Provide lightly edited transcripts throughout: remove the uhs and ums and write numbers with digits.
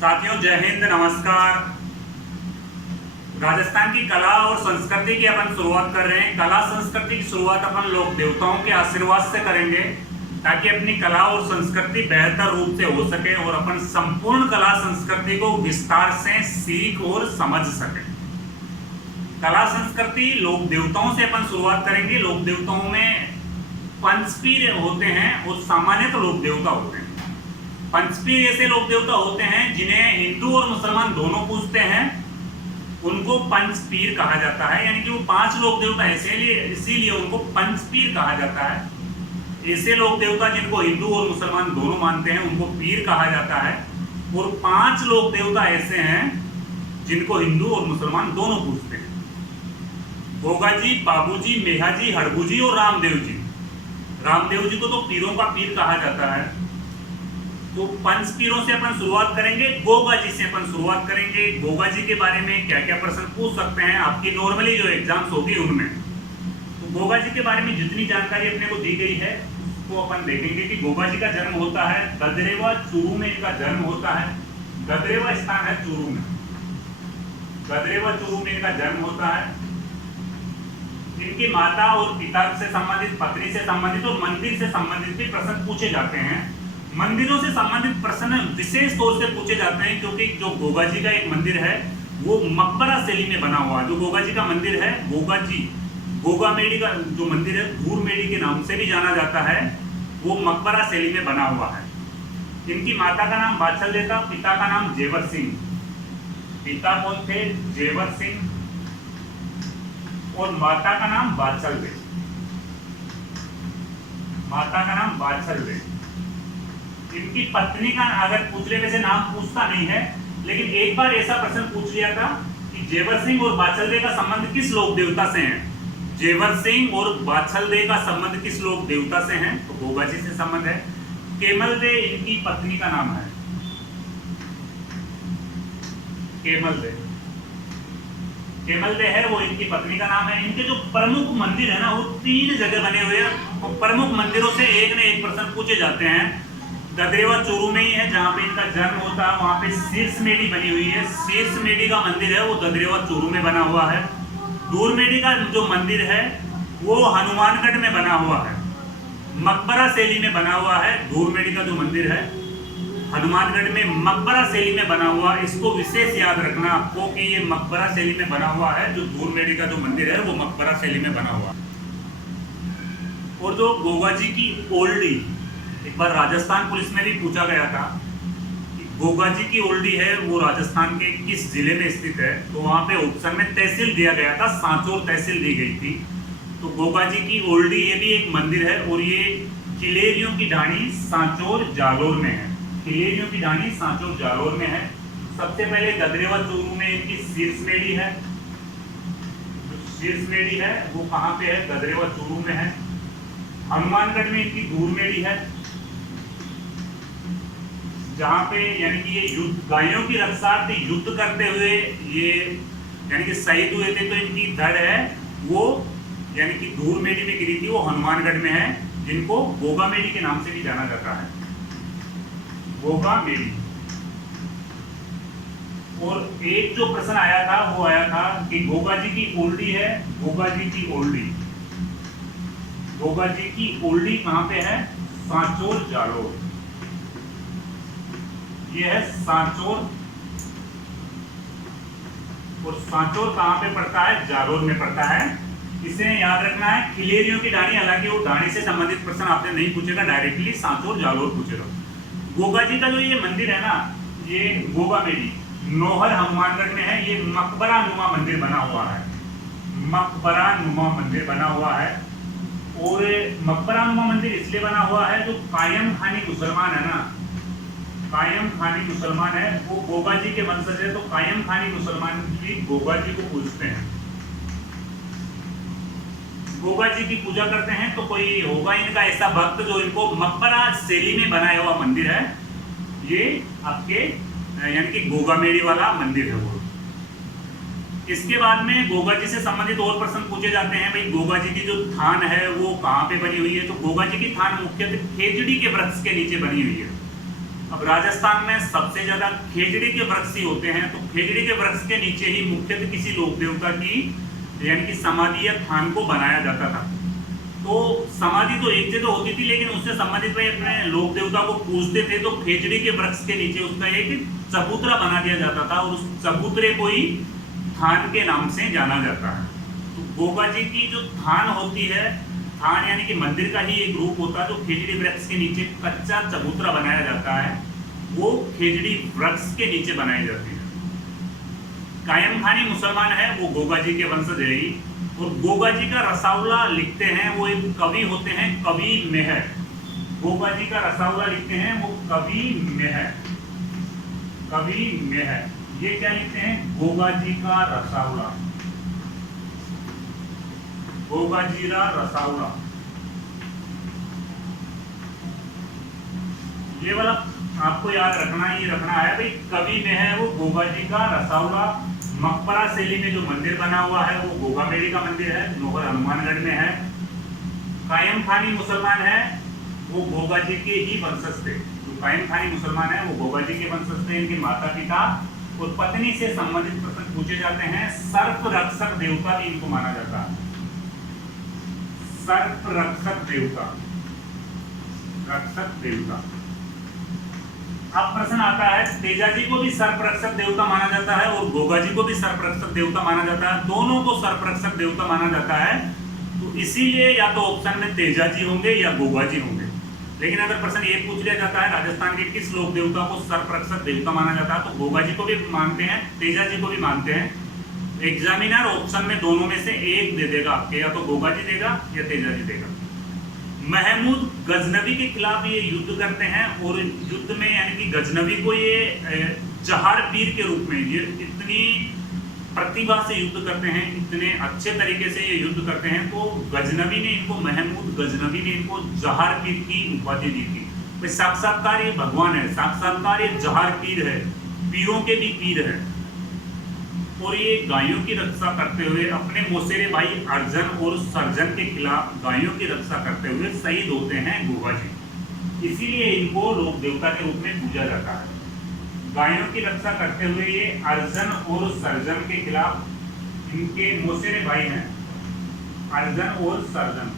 साथियों जय हिंद, नमस्कार। राजस्थान की कला और संस्कृति की अपन शुरुआत कर रहे हैं। कला संस्कृति की शुरुआत अपन लोक देवताओं के आशीर्वाद से करेंगे ताकि अपनी कला और संस्कृति बेहतर रूप से हो सके और अपन संपूर्ण कला संस्कृति को विस्तार से सीख और समझ सके। कला संस्कृति लोक देवताओं से अपन शुरुआत करेंगे। लोक देवताओं में पंचपीर होते हैं और सामान्य तो लोक देवता होते हैं। पंचपीर ऐसे लोक देवता होते हैं जिन्हें हिंदू और मुसलमान दोनों पूजते हैं, उनको पंचपीर कहा जाता है। यानी कि वो 5 लोक देवता इसीलिए उनको पंचपीर कहा जाता है। ऐसे लोक देवता जिनको हिंदू और मुसलमान दोनों मानते हैं उनको पीर कहा जाता है। और 5 लोक देवता ऐसे हैं जिनको हिंदू और मुसलमान दोनों पूजते हैं। गोगा जी, बाबू जी, मेघा जी, हड़बू जी और रामदेव जी। रामदेव जी को तो पीरों का पीर कहा जाता है। तो पंचपीरों से अपन शुरुआत करेंगे। गोगा जी से अपन शुरुआत करेंगे। गोगा जी के बारे में क्या क्या प्रश्न पूछ सकते हैं आपकी नॉर्मली जो एग्जाम्स होगी उनमें। तो गोगा जी के बारे में जितनी जानकारी अपने को दी गई है उसको अपन देखेंगे कि गोगा जी का जन्म होता है गदरेवा चूरू में। इनका जन्म होता है, गदरेवा स्थान है चूरू में, गदरेवा चूरू में इनका जन्म होता है। इनकी माता और पिता से संबंधित, पत्नी से संबंधित और मंदिर से संबंधित भी प्रश्न पूछे जाते हैं। मंदिरों से संबंधित प्रश्न विशेष तौर से पूछे जाते हैं क्योंकि जो गोगा जी का एक मंदिर है वो मकबरा शैली में बना हुआ है। जो गोगा जी का मंदिर है, गोगा मेडी का जो मंदिर है धूर मेडी के नाम से भी जाना जाता है, वो मकबरा शैली में बना हुआ है। इनकी माता का नाम बादशाह देता, पिता का नाम जेवर सिंह। पिता कौन थे? जेवर सिंह। और माता का नाम बादशाह दे। माता का नाम बादशाह दे। इनकी पत्नी का अगर पूछ ले, वैसे नाम पूछता नहीं है, लेकिन एक बार ऐसा प्रश्न पूछ लिया था कि जेवर सिंह और बादशाह का संबंध किस लोक देवता से है। जेवर सिंह और बादशाह का संबंध किस लोक देवता से है? तो गोगा जी से संबंध है। केमल दे इनकी पत्नी का नाम है। केमल दे है वो इनकी पत्नी का नाम है। इनके जो प्रमुख मंदिर है ना वो 3 जगह बने हुए हैं और प्रमुख मंदिरों से एक न एक प्रश्न पूछे जाते हैं। गदरेवा चूरू में ही है जहाँ पे इनका जन्म होता है, वहाँ पे शीर्ष मेडी बनी हुई है। शीर्ष मेडी का मंदिर है वो गदरेवा चूरू में बना हुआ है। दूर मेडी का जो मंदिर है वो हनुमानगढ़ में बना हुआ है, मकबरा शैली में बना हुआ है। दूर मेडी का जो मंदिर है हनुमानगढ़ में मकबरा शैली में बना हुआ। इसको विशेष याद रखना आपको कि ये मकबरा शैली में बना हुआ है। जो दूर मेडी का जो मंदिर है वो मकबरा शैली में बना हुआ। और जो गोगा जी की ओल्डी, एक बार राजस्थान पुलिस में भी पूछा गया था कि गोगा जी की ओल्डी है वो राजस्थान के किस जिले में स्थित है। तो वहां पे ऑप्शन में तहसील दिया गया था, सांचौर तहसील दी गई थी। तो गोगा जी की ओल्डी ये भी एक मंदिर है और ये किलेरियों की ढाणी सांचौर जालोर में है। किलेरियों की ढाणी सांचौर जालोर में है। सबसे पहले गदरेवा चूरू में इनकी शीर्ष मेडी है। शीर्ष मेडी है वो कहाँ पे है? गदरेवा चूरू में है। हनुमानगढ़ में इनकी दूर मेडी है जहाँ पे यानी कि ये युद्ध, गायों की रक्षार्थ युद्ध करते हुए ये यानी कि शहीद हुए थे। तो इनकी धड़ है वो यानी कि दूर मेडी में गिरी थी, वो हनुमानगढ़ में है, जिनको गोगा मेडी के नाम से भी जाना जाता है, गोगा मेडी। और एक जो प्रश्न आया था वो आया था कि गोगा जी की ओल्डी है, गोगा जी की ओल्डी, गोगा जी की ओल्डी कहाँ पे है? सांचौर जालोर। ये है सांचौर। और सांचौर कहाँ पे पड़ता है? जालोर में पड़ता है। इसे याद रखना है। किलेरियों की ढाणी, हालांकि वो ढाणी से संबंधित प्रश्न आपने नहीं पूछेगा, डायरेक्टली सांचौर जालोर पूछेगा। गोगा जी का जो ये मंदिर है ना, ये गोगा मेडी नौहर हनुमानगढ़ में है। ये मकबरा नुमा मंदिर बना हुआ है, मकबरा नुमा मंदिर बना हुआ है। और मकबरा नुमा मंदिर इसलिए बना हुआ है जो कायम खानी मुसलमान है ना, कायम खानी मुसलमान है, वो गोगा जी के वंशज है। तो कायम खानी मुसलमान भी गोगा जी को पूजते हैं, गोगा जी की पूजा करते हैं। तो कोई होगा इनका ऐसा भक्त जो इनको मकबरा शैली में बनाया हुआ मंदिर है, ये आपके यानी कि गोगा मेडी वाला मंदिर है वो। इसके बाद में गोगा जी से संबंधित और प्रश्न पूछे जाते हैं। भाई गोगा जी की जो थान है वो कहाँ पे बनी हुई है? तो गोगा जी की थान मुख्यतः खेजड़ी के वृक्ष के नीचे बनी हुई है। अब राजस्थान में सबसे ज्यादा खेजड़ी के वृक्ष ही होते हैं, तो खेजड़ी के वृक्ष के नीचे ही मुख्यतः किसी लोक देवता की यानी कि समाधि या थान को बनाया जाता था। तो समाधि तो एक जगह होती थी, लेकिन उससे संबंधित भाई अपने लोक देवता को पूजते थे तो खेजड़ी के वृक्ष के नीचे उसका एक चबूतरा बना दिया जाता था और उस चबूतरे को ही थान के नाम से जाना जाता है। तो गोगा जी की जो थान होती है, थान यानी कि मंदिर का ही एक रूप होता है, जो खेजड़ी वृक्ष के नीचे कच्चा चबूतरा बनाया जाता है, वो खेजड़ी वृक्ष के नीचे बनाई जाती है। कायम खानी मुसलमान है, वो गोगा जी के वंशज है ही, और गोगा जी का रसावला लिखते हैं, वो एक कवि होते हैं, कवि मेहर। गोगा जी का रसावला लिखते हैं वो कवि मेहर, कवि मेहर। ये क्या लिखते हैं? गोगा जी का रसावला, गोगा जीरा रसावला। ये वाला आपको याद रखना, ये रखना है भाई, कवि में है वो गोगा जी का रसावला। मकबरा शैली में जो मंदिर बना हुआ है वो गोगा मेरी का मंदिर है, नोहर हनुमानगढ़ में है। कायम खानी मुसलमान है, वो गोगा जी के ही वंशज थे। जो कायम खानी मुसलमान है वो गोगा जी के वंशज थे। इनके माता पिता और पत्नी से संबंधित प्रश्न पूछे जाते हैं। सर्प रक्षक देवता भी इनको माना जाता है, सर्प रक्षक देवता, रक्षक देवता। अब प्रश्न आता है, तेजा जी को भी सर्प रक्षक देवता माना जाता है और गोगा जी को भी सर्प रक्षक देवता माना जाता है, दोनों को सर्प रक्षक देवता माना जाता है। तो इसीलिए या तो ऑप्शन में तेजा जी होंगे या गोगा जी होंगे। लेकिन अगर प्रश्न ये पूछ लिया जाता है राजस्थान के किस लोक देवता को सर्प रक्षक देवता माना जाता है, तो गोगा जी को भी मानते हैं, तेजा जी को भी मानते हैं। एग्जामिनर ऑप्शन में दोनों में से एक दे देगा, या तो गोगा जी देगा या तेजा जी देगा। महमूद गजनवी के खिलाफ ये युद्ध करते हैं और युद्ध में यानी कि गजनवी को ये जहार पीर के रूप में, ये इतनी प्रतिभा से युद्ध करते हैं, इतने अच्छे तरीके से ये युद्ध करते हैं, तो गजनवी ने इनको, महमूद गजनवी ने इनको जहार पीर की उपाधि दी थी। साक्षात्कार ये भगवान है, साक्षात्कार ये जहार पीर है, पीरों के भी पीर है। और ये गायों की रक्षा करते हुए अपने मौसेरे भाई अर्जन और सर्जन के खिलाफ गायों की रक्षा करते हुए शहीद होते हैं गोगा जी। इसीलिए इनको लोक देवता के रूप में पूजा जाता है। गायों की रक्षा करते हुए ये अर्जन और सर्जन के खिलाफ, इनके मौसेरे भाई हैं अर्जन और सर्जन,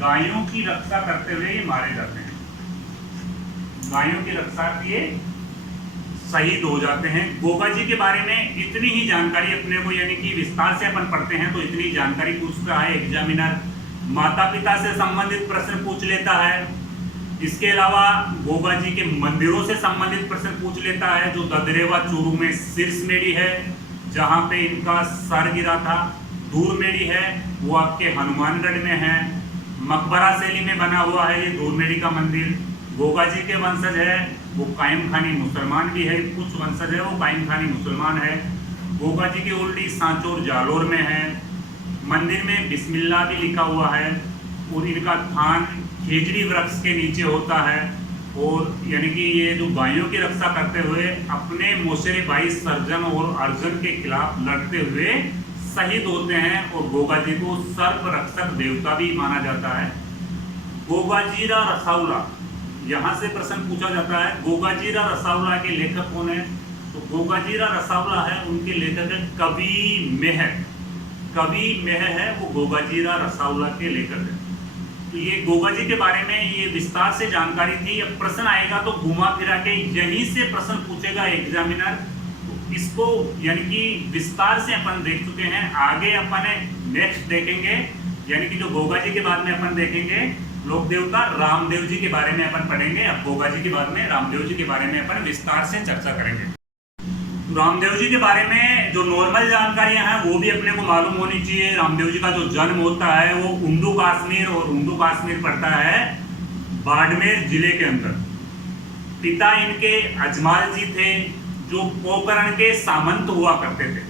गायों की रक्षा करते हुए ये मारे जाते हैं, गायों की रक्षा किए शहीद हो जाते हैं। गोगा जी के बारे में इतनी ही जानकारी अपने को यानी कि विस्तार से अपन पढ़ते हैं तो इतनी जानकारी पूछ रहा है एग्जामिनर। माता पिता से संबंधित प्रश्न पूछ लेता है, इसके अलावा गोगा जी के मंदिरों से संबंधित प्रश्न पूछ लेता है। जो ददरेवा चूरू में सिरसमेड़ी है जहाँ पे इनका सर गिरा था, दूरमेड़ी है वो आपके हनुमानगढ़ में है, मकबरा शैली में बना हुआ है ये दूरमेड़ी का मंदिर। गोगा जी के वंशज है वो कायम खानी मुसलमान भी है, कुछ वंशज है वो कायम खानी मुसलमान है। गोगा जी की ओल्डी सांचौर जालोर में है, मंदिर में बिस्मिल्लाह भी लिखा हुआ है और इनका थान खेजड़ी वृक्ष के नीचे होता है। और यानी कि ये जो गायों की रक्षा करते हुए अपने मौसेरे भाई सर्जन और अर्जन के खिलाफ लड़ते हुए शहीद होते हैं और गोगा जी को सर्प रक्षक देवता भी माना जाता है। गोगाजीरा रसावला, यहाँ से प्रश्न पूछा जाता है गोगाजीरा रसावला के लेखक कौन है? तो गोगाजीरा रसावला है, उनके लेखक है कवि मेहर, कवि मेहर है वो गोगाजीरा रसावला के लेखक है। तो ये गोगा जी के बारे में ये विस्तार से जानकारी थी। अब प्रश्न आएगा तो घुमा फिरा के यहीं से प्रश्न पूछेगा एग्जामिनर, तो इसको यानी कि विस्तार से अपन देख चुके हैं। आगे अपन नेक्स्ट देखेंगे यानी कि जो गोगा जी के बाद में अपन देखेंगे लोक देवता रामदेव जी के बारे में अपन पढ़ेंगे। अब गोगा जी के बाद में रामदेव जी के बारे में अपन विस्तार से चर्चा करेंगे। रामदेव जी के बारे में जो नॉर्मल जानकारियां हैं वो भी अपने को मालूम होनी चाहिए। रामदेव जी का जो जन्म होता है वो उंडू कश्मीर, और उंडू कश्मीर पड़ता है बाड़मेर जिले के अंदर। पिता इनके अजमाल जी थे जो पोकरण के सामंत हुआ करते थे।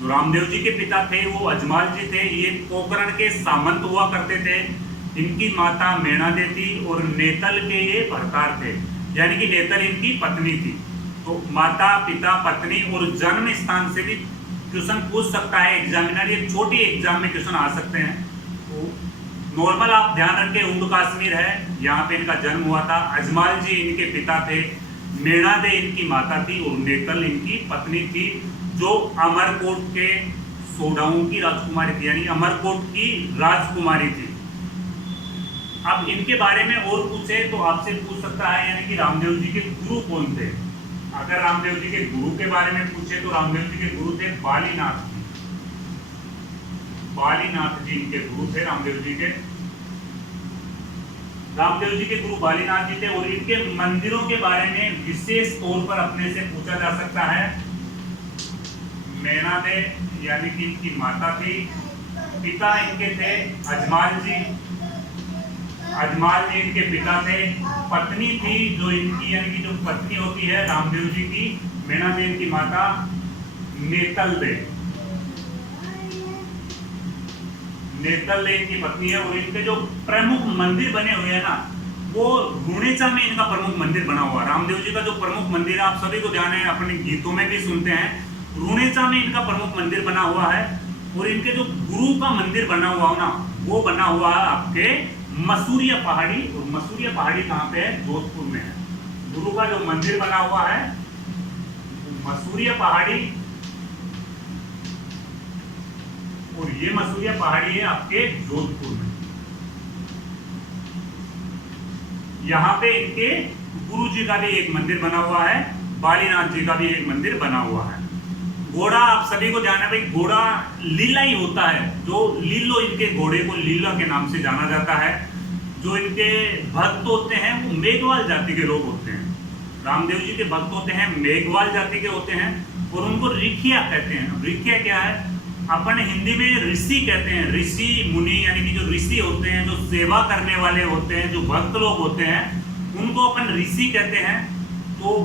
जो रामदेव जी के पिता थे वो अजमाल जी थे, ये पोकरण के सामंत हुआ करते थे। इनकी माता मेणा देती और नेतल के ये भरतार थे, यानी कि नेतल इनकी पत्नी थी। तो माता पिता पत्नी और जन्म स्थान से भी क्वेश्चन पूछ सकता है एग्जामिनर, ये छोटी एग्जाम में क्वेश्चन आ सकते हैं। तो नॉर्मल आप ध्यान रखें, ऊंट कश्मीर है, यहाँ पे इनका जन्म हुआ था। अजमाल जी इनके पिता थे, मेणा दे इनकी माता थी और नेतल इनकी पत्नी थी, जो अमरकोट के सोडाओं की राजकुमारी थी, यानी अमरकोट की राजकुमारी थी। अब इनके बारे में और पूछे तो आपसे पूछ सकता है, यानी कि रामदेव जी के गुरु कौन थे। अगर रामदेव जी के गुरु के बारे में पूछे तो रामदेव जी के गुरु थे बालीनाथ जी। बालीनाथ जी इनके गुरु थे रामदेव जी के। रामदेव जी के गुरु बालीनाथ जी थे और इनके मंदिरों के बारे में विशेष तौर पर अपने से पूछा जा सकता है। मेणा दे यानी कि इनकी माता थी, पिता इनके थे अजमाल जी। अजमाल जी इनके पिता थे, पत्नी थी जो इनकी, यानी कि जो पत्नी होती है रामदेव जी की, मेणा दे इनकी माता, नेतल दे, नेतल दे इनकी पत्नी है। और इनके जो प्रमुख मंदिर बने हुए हैं ना, वो रुणेचा में इनका प्रमुख मंदिर बना हुआ है। रामदेव जी का जो प्रमुख मंदिर है, आप सभी को ध्यान है, अपने गीतों में भी सुनते हैं, रुणेचा में इनका प्रमुख मंदिर बना हुआ है। और इनके जो गुरु का मंदिर बना हुआ है ना, वो बना हुआ है आपके मसूरिया पहाड़ी। और मसूरिया पहाड़ी कहाँ पे है? जोधपुर में है। गुरु का जो मंदिर बना हुआ है मसूरिया पहाड़ी, और ये मसूरिया पहाड़ी है आपके जोधपुर में। यहाँ पे इनके गुरु जी का भी एक मंदिर बना हुआ है, बालीनाथ जी का भी एक मंदिर बना हुआ है। घोड़ा, आप सभी को ध्यान है भाई, घोड़ा लीला ही होता है। जो लीलो, इनके घोड़े को लीला के नाम से जाना जाता है। जो इनके भक्त होते हैं वो मेघवाल जाति के लोग होते हैं। रामदेव जी के भक्त होते हैं मेघवाल जाति के होते हैं, और उनको रिखिया कहते हैं। रिखिया क्या है? अपन हिंदी में ऋषि कहते हैं। ऋषि मुनि, यानी कि जो ऋषि होते हैं, जो सेवा करने वाले होते हैं, जो भक्त लोग होते हैं, उनको अपन ऋषि कहते हैं। तो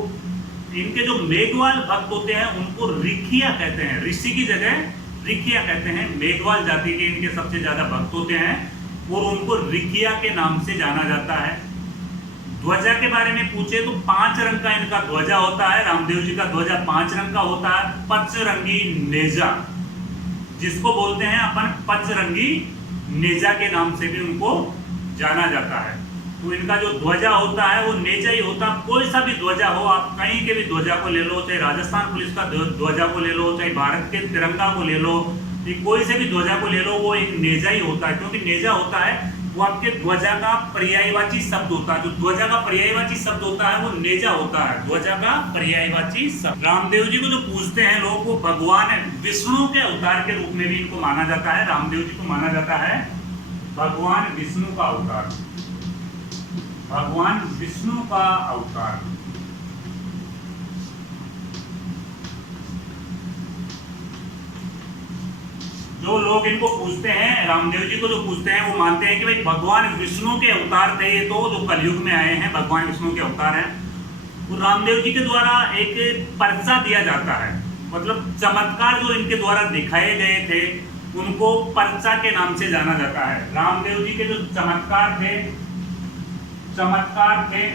इनके जो मेघवाल भक्त होते हैं उनको रिखिया कहते हैं। ऋषि की जगह रिखिया कहते हैं। मेघवाल जाति के इनके सबसे ज्यादा भक्त होते हैं और उनको रिखिया के नाम से जाना जाता है। ध्वजा के बारे में पूछे तो 5 रंग का इनका ध्वजा होता है। रामदेव जी का ध्वजा 5 रंग का होता है। पचरंगी नेजा, जिसको बोलते हैं अपन पचरंगी नेजा के नाम से भी उनको जाना जाता है। तो इनका जो ध्वजा होता है वो नेजा ही होता है। कोई सा भी ध्वजा हो, आप कहीं के भी ध्वजा को ले लो, चाहे राजस्थान पुलिस का ध्वजा को ले लो, चाहे भारत के तिरंगा को ले लो, कोई से भी ध्वजा को ले लो, वो एक नेजा ही होता है। क्योंकि नेजा होता है वो आपके ध्वजा का पर्यायवाची शब्द होता है। जो ध्वजा का पर्यायवाची शब्द होता है वो नेजा होता है, ध्वजा का पर्यायवाची शब्द। रामदेव जी को जो पूजते हैं लोग, वो भगवान विष्णु के अवतार के रूप में भी इनको माना जाता है। रामदेव जी को माना जाता है भगवान विष्णु का अवतार, भगवान विष्णु का अवतार। जो लोग इनको पूछते हैं, रामदेव जी को जो पूछते हैं, वो मानते हैं कि भाई भगवान विष्णु के अवतार थे ये, तो जो कलयुग में आए हैं भगवान विष्णु के अवतार हैं। तो रामदेव जी के द्वारा एक पर्चा दिया जाता है, मतलब चमत्कार जो इनके द्वारा दिखाए गए थे उनको पर्चा के नाम से जाना जाता है। रामदेव जी के जो चमत्कार थे,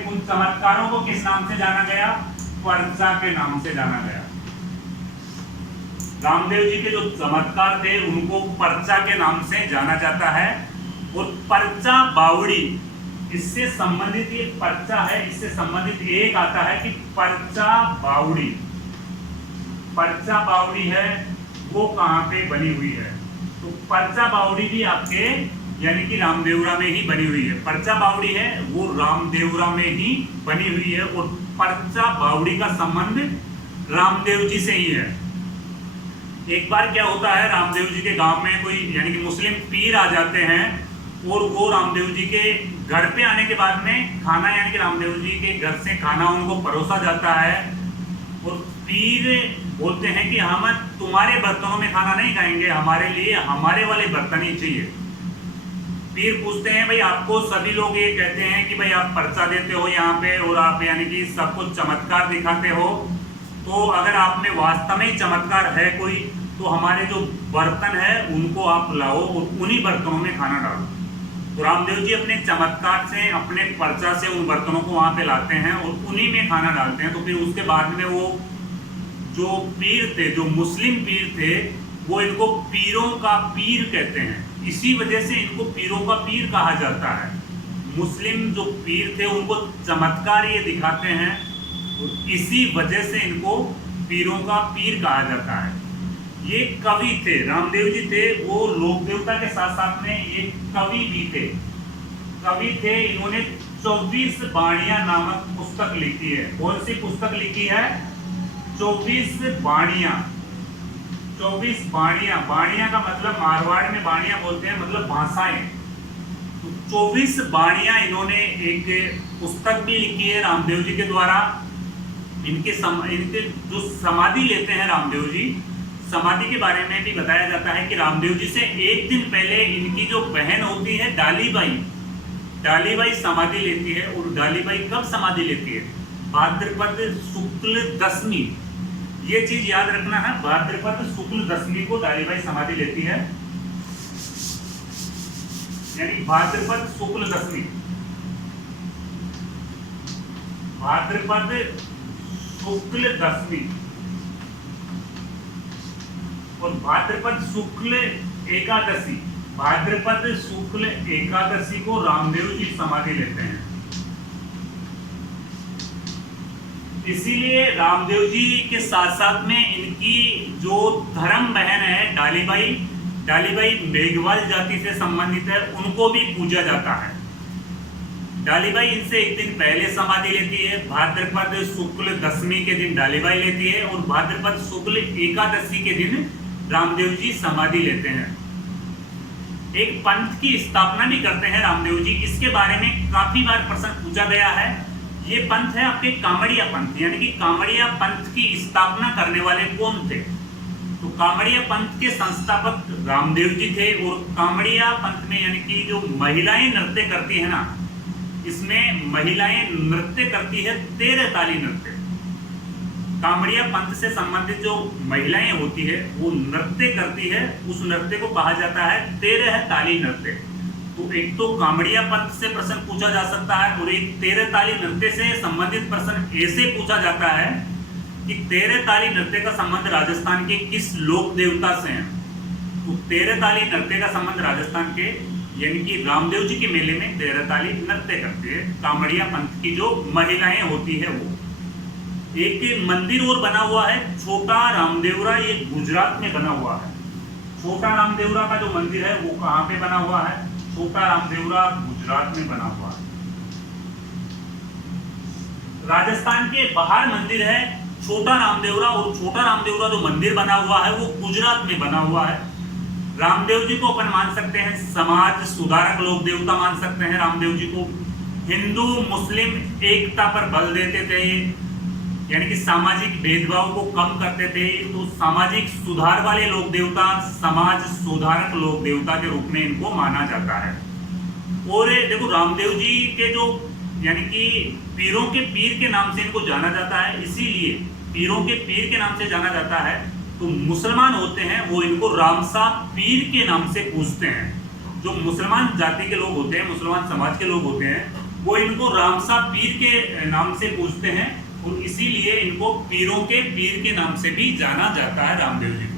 उन चमत्कारों को किस नाम से जाना गया? पर्चा के नाम से जाना गया। रामदेव जी के जो चमत्कार थे उनको पर्चा के नाम से जाना जाता है। और पर्चा बावड़ी, इससे संबंधित एक पर्चा है, इससे संबंधित एक आता है कि पर्चा बावड़ी। पर्चा बावड़ी है वो कहाँ पे बनी हुई है? तो पर्चा बावड़ी भी आपके यानी कि रामदेवरा में ही बनी हुई है। पर्चा बावड़ी है वो रामदेवरा में ही बनी हुई है। और पर्चा बावड़ी का संबंध रामदेव जी से ही है। एक बार क्या होता है, रामदेव जी के गांव में कोई यानी कि मुस्लिम पीर आ जाते हैं और वो रामदेव जी के घर पे आने के बाद में खाना, यानी कि रामदेव जी के घर से खाना उनको परोसा जाता है। और पीर बोलते हैं कि हम तुम्हारे बर्तनों में खाना नहीं खाएंगे, हमारे लिए हमारे वाले बर्तन ही चाहिए। पीर पूछते हैं भाई आपको सभी लोग ये कहते हैं कि भाई आप पर्चा देते हो यहाँ पे और आप यानी कि सबको चमत्कार दिखाते हो, तो अगर आप में वास्तव में चमत्कार है कोई, तो हमारे जो बर्तन है उनको आप लाओ और उन्हीं बर्तनों में खाना डालो। तो रामदेव जी अपने चमत्कार से, अपने पर्चा से उन बर्तनों को वहां पे लाते हैं और उन्हीं में खाना डालते हैं। तो फिर उसके बाद में वो जो पीर थे, जो मुस्लिम पीर थे, वो इनको पीरों का पीर कहते हैं। इसी वजह से इनको पीरों का पीर कहा जाता है। मुस्लिम जो पीर थे उनको चमत्कार ये दिखाते हैं, इसी वजह से इनको पीरों का पीर कहा जाता है। ये कवि थे, रामदेव जी थे, वो लोक देवता के साथ साथ में ये कवि भी थे। कवि थे, इन्होंने 24 बाणियां नामक पुस्तक लिखी है। कौन सी पुस्तक लिखी है? 24 बाणियां। 24 बाणियां, बाणियां का मतलब मारवाड़ में बाणियां बोलते हैं, मतलब भाषाएं। तो 24 बाणियां इन्होंने एक पुस्तक भी लिखी है रामदेव जी के द्वारा। इनके जो समाधि लेते हैं रामदेव जी, समाधि के बारे में भी बताया जाता है कि रामदेव जी से एक दिन पहले इनकी जो बहन होती है डालीबाई समाधि लेती है। और डालीबाई कब समाधि लेती है? भाद्रपद शुक्ल दशमी। ये चीज याद रखना है, भाद्रपद शुक्ल दशमी को डालीबाई समाधि लेती है, यानी भाद्रपद शुक्ल दशमी। भाद्रपद शुक्ल दशमी और भाद्रपद शुक्ल एकादशी। भाद्रपद शुक्ल एकादशी को रामदेव जी समाधि लेते हैं। इसीलिए रामदेव जी के साथ साथ में इनकी जो धर्म बहन है डालीबाई मेघवाल जाति से संबंधित है, उनको भी पूजा जाता है। डालीबाई इनसे एक दिन पहले समाधि लेती है, भाद्रपद शुक्ल दशमी के दिन डालीबाई लेती है और भाद्रपद शुक्ल एकादशी के दिन रामदेव जी समाधि लेते हैं। एक पंथ की स्थापना भी करते हैं रामदेव जी। इसके बारे में काफी बार प्रश्न पूछा गया है। ये पंथ है आपके कामड़िया पंथ, यानी कि कामड़िया पंथ की स्थापना करने वाले कौन थे? तो कामड़िया पंथ के संस्थापक रामदेव जी थे। और कामड़िया पंथ में यानी कि जो महिलाएं नृत्य करती है ना, इसमें महिलाएं नृत्य करती है 13 ताली नृत्य। कामड़िया पंथ से संबंधित जो महिलाएं होती है वो नृत्य करती है, उस नृत्य को कहा जाता है 13 ताली नृत्य। तो एक तो कामड़िया पंथ से प्रश्न पूछा जा सकता है और एक 13 ताली नृत्य से संबंधित प्रश्न ऐसे पूछा जाता है कि 13 ताली नृत्य का संबंध राजस्थान के किस लोक देवता से है? तो 13 ताली नृत्य का संबंध राजस्थान के यानी कि रामदेव जी के मेले में 13 ताली नृत्य करते हैं कामड़िया पंथ की जो महिलाएं होती है वो। एक मंदिर और बना हुआ है छोटा रामदेवरा, ये गुजरात में बना हुआ है। छोटा रामदेवरा का जो मंदिर है वो कहाँ पे बना हुआ है? छोटा रामदेवरा गुजरात में बना हुआ है। राजस्थान के बाहर मंदिर है छोटा रामदेवरा, और छोटा रामदेवरा जो मंदिर बना हुआ है वो गुजरात में बना हुआ है। रामदेव जी को अपन मान सकते हैं समाज सुधारक लोक देवता मान सकते हैं। रामदेव जी को हिंदू मुस्लिम एकता पर बल देते थे, यानी कि सामाजिक भेदभाव को कम करते थे। तो सामाजिक सुधार वाले लोक देवता, समाज सुधारक लोक देवता के रूप में इनको माना जाता है। और देखो रामदेव जी के जो यानी कि पीरों के पीर के नाम से इनको जाना जाता है, इसीलिए पीरों के पीर के नाम से जाना जाता है। तो मुसलमान होते हैं वो इनको रामसा पीर के नाम से पूजते हैं। जो मुसलमान जाति के लोग होते हैं, मुसलमान समाज के लोग होते हैं, वो इनको रामसा पीर के नाम से पूजते हैं और इसीलिए इनको पीरों के पीर के नाम से भी जाना जाता है रामदेव जी।